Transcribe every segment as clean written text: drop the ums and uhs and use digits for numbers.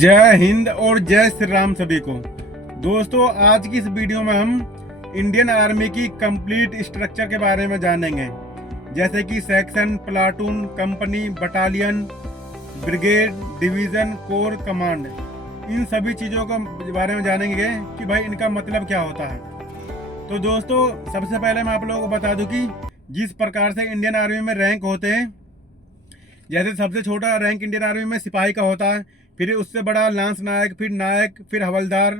जय हिंद और जय श्री राम सभी को। दोस्तों, आज की इस वीडियो में हम इंडियन आर्मी की कंप्लीट स्ट्रक्चर के बारे में जानेंगे, जैसे कि section, platoon, company, battalion, brigade, division, corps, command. इन सभी चीज़ों के बारे में जानेंगे कि भाई इनका मतलब क्या होता है। तो दोस्तों, सबसे पहले मैं आप लोगों को बता दूं कि जिस प्रकार से इंडियन आर्मी में रैंक होते हैं, जैसे सबसे छोटा रैंक इंडियन आर्मी में सिपाही का होता है, फिर उससे बड़ा लांस नायक, फिर नायक, फिर हवलदार,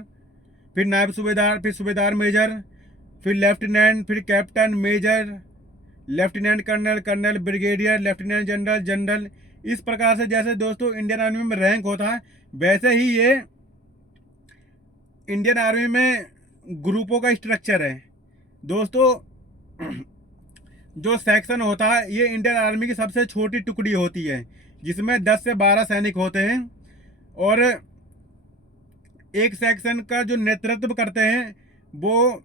फिर नायब सूबेदार, फिर सूबेदार मेजर, फिर लेफ्टिनेंट, फिर captain, major, lieutenant colonel, colonel, brigadier, lieutenant general, general. इस प्रकार से जैसे दोस्तों इंडियन आर्मी में रैंक होता है, वैसे ही ये इंडियन आर्मी में ग्रुपों का स्ट्रक्चर है। दोस्तों, जो सेक्शन होता है, ये इंडियन आर्मी की सबसे छोटी टुकड़ी होती है, जिसमें 10 से 12 सैनिक होते हैं, और एक सेक्शन का जो नेतृत्व करते हैं वो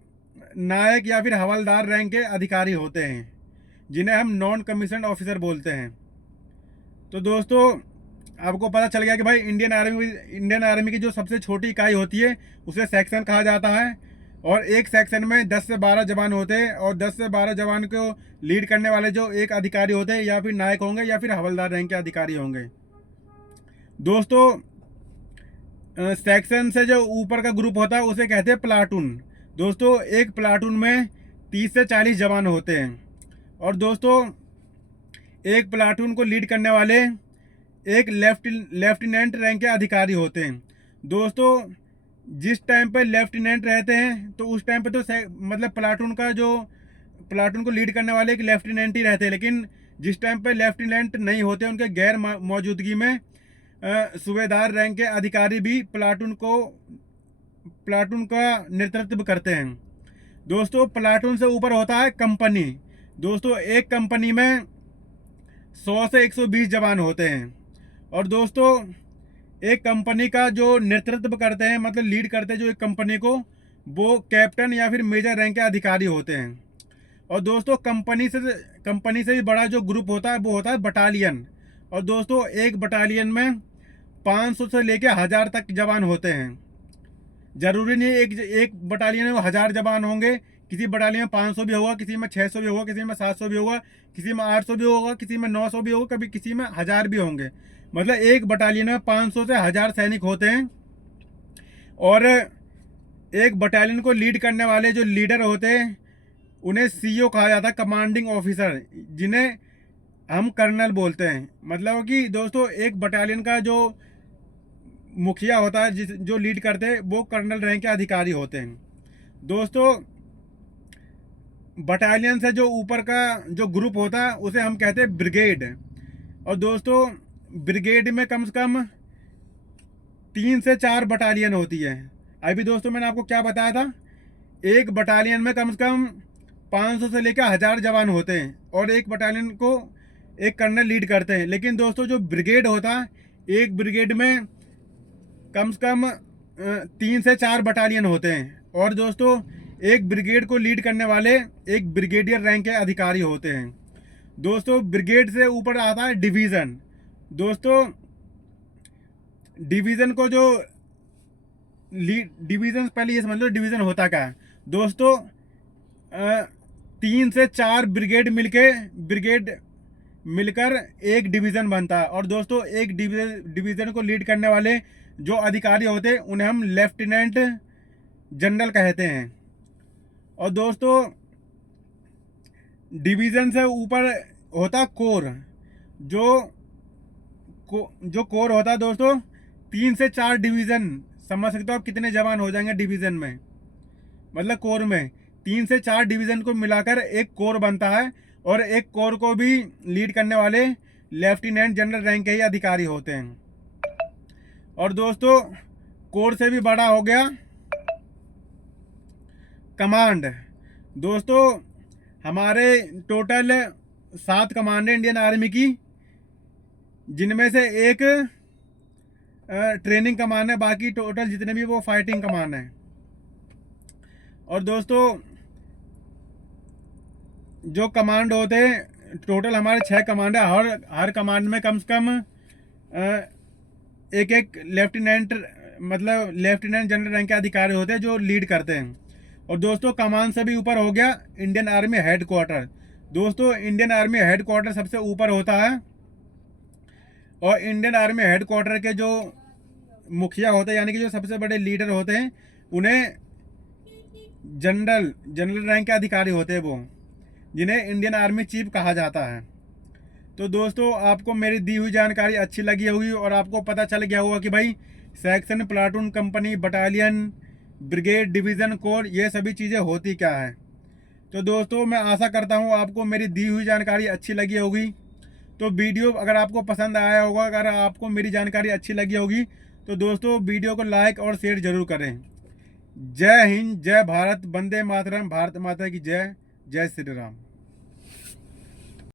नायक या फिर हवलदार रैंक के अधिकारी होते हैं, जिन्हें हम नॉन कमीशन ऑफिसर बोलते हैं। तो दोस्तों, आपको पता चल गया कि भाई इंडियन आर्मी की जो सबसे छोटी इकाई होती है उसे सेक्शन कहा जाता है, और एक सेक्शन में 10 से 12 जवान होते हैं, और 10 से 12 जवान को लीड करने वाले जो एक अधिकारी होते हैं, या फिर नायक होंगे या फिर हवलदार रैंक के अधिकारी होंगे। दोस्तों, सेक्शन से जो ऊपर का ग्रुप होता है उसे कहते हैं प्लाटून। दोस्तों, एक प्लाटून में 30 से 40 जवान होते हैं, और दोस्तों एक प्लाटून को लीड करने वाले एक लेफ्टिनेंट रैंक के अधिकारी होते हैं। दोस्तों, जिस टाइम पे लेफ्टिनेंट रहते हैं तो उस टाइम पे तो मतलब प्लाटून को लीड करने वाले एक लेफ्टिनेंट ही रहते हैं, लेकिन जिस टाइम पे लेफ्टिनेंट नहीं होते, उनके गैर मौजूदगी में सूबेदार रैंक के अधिकारी भी प्लाटून का नेतृत्व करते हैं। दोस्तों, प्लाटून से ऊपर होता है कंपनी। दोस्तों, एक कंपनी में 100 से 120 जवान होते हैं, और दोस्तों एक कंपनी का जो नेतृत्व करते हैं, मतलब लीड करते हैं जो एक कंपनी को, वो कैप्टन या फिर मेजर रैंक के अधिकारी होते हैं। और दोस्तों कंपनी से भी बड़ा जो ग्रुप होता है वो होता है बटालियन। और दोस्तों, एक बटालियन में 500 से लेकर 1000 तक जवान होते हैं। जरूरी नहीं एक बटालियन में 1000 जवान होंगे, किसी बटालियन में 500 भी होगा, किसी में 600 भी होगा, किसी में 700 भी होगा, किसी में 800 भी होगा, किसी में 900 भी होगा, कभी किसी में 1000 भी होंगे। मतलब एक बटालियन में 500 से 1000 सैनिक होते हैं, और एक बटालियन को लीड करने वाले जो लीडर होते हैं उन्हें सीईओ कहा जाता है, कमांडिंग ऑफिसर, जिन्हें हम कर्नल बोलते हैं। मतलब कि दोस्तों एक बटालियन का जो मुखिया होता है, जो लीड करते हैं, वो कर्नल रैंक के अधिकारी होते हैं। दोस्तों, बटालियन से जो ऊपर का जो ग्रुप होता है उसे हम कहते हैं ब्रिगेड। और दोस्तों, ब्रिगेड में कम से कम 3 से 4 बटालियन होती है। अभी दोस्तों मैंने आपको क्या बताया था, एक बटालियन में कम से कम 500 से लेकर 1000 जवान होते हैं, और एक बटालियन को एक कर्नल लीड करते हैं। लेकिन दोस्तों जो ब्रिगेड होता है, एक ब्रिगेड में कम से कम 3 से 4 बटालियन होते हैं, और दोस्तों एक ब्रिगेड को लीड करने वाले एक ब्रिगेडियर रैंक के अधिकारी होते हैं। दोस्तों, ब्रिगेड से ऊपर आता है डिवीज़न। दोस्तों, डिवीज़न को जो डिवीज़न, पहले ये समझ लो डिवीज़न होता क्या है। दोस्तों, 3 से 4 ब्रिगेड मिलकर एक डिवीज़न बनता है, और दोस्तों एक डिवीज़न को लीड करने वाले जो अधिकारी होते हैं उन्हें हम लेफ्टिनेंट जनरल कहते हैं। और दोस्तों, डिवीज़न से ऊपर होता कोर। जो कोर होता है दोस्तों, 3 से 4 डिवीज़न, समझ सकते हो आप कितने जवान हो जाएंगे डिवीज़न में। मतलब कोर में 3 से 4 डिवीज़न को मिलाकर एक कोर बनता है, और एक कोर को भी लीड करने वाले लेफ्टिनेंट जनरल रैंक के ही अधिकारी होते हैं। और दोस्तों, कोर से भी बड़ा हो गया कमांड। दोस्तों, हमारे टोटल 7 कमांड है इंडियन आर्मी की, जिनमें से एक ट्रेनिंग कमान है, बाकी टोटल जितने भी वो फाइटिंग कमान है। और दोस्तों, जो कमांड होते हैं, टोटल हमारे 6 कमांड है। हर कमांड में कम से कम एक एक लेफ्टिनेंट मतलब लेफ्टिनेंट जनरल रैंक के अधिकारी होते हैं जो लीड करते हैं। और दोस्तों कमान से भी ऊपर हो गया इंडियन आर्मी हेड क्वार्टर। दोस्तों इंडियन आर्मी हेड क्वार्टर सबसे ऊपर होता है, और इंडियन आर्मी हेड क्वार्टर के जो मुखिया होते हैं यानी कि जो सबसे बड़े लीडर होते हैं उन्हें जनरल जनरल रैंक के अधिकारी होते हैं वो, जिन्हें इंडियन आर्मी चीफ कहा जाता है। तो दोस्तों आपको मेरी दी हुई जानकारी अच्छी लगी होगी और आपको पता चल गया होगा कि भाई section, platoon, company, battalion, brigade, division, core ये सभी चीज़ें होती क्या है। तो दोस्तों मैं आशा करता हूँ आपको मेरी दी हुई जानकारी अच्छी लगी होगी। तो वीडियो अगर आपको पसंद आया होगा, अगर आपको मेरी जानकारी अच्छी लगी होगी, तो दोस्तों वीडियो को लाइक और शेयर जरूर करें। जय हिंद, जय भारत, वंदे मातरम, भारत माता की जय, जय श्री राम।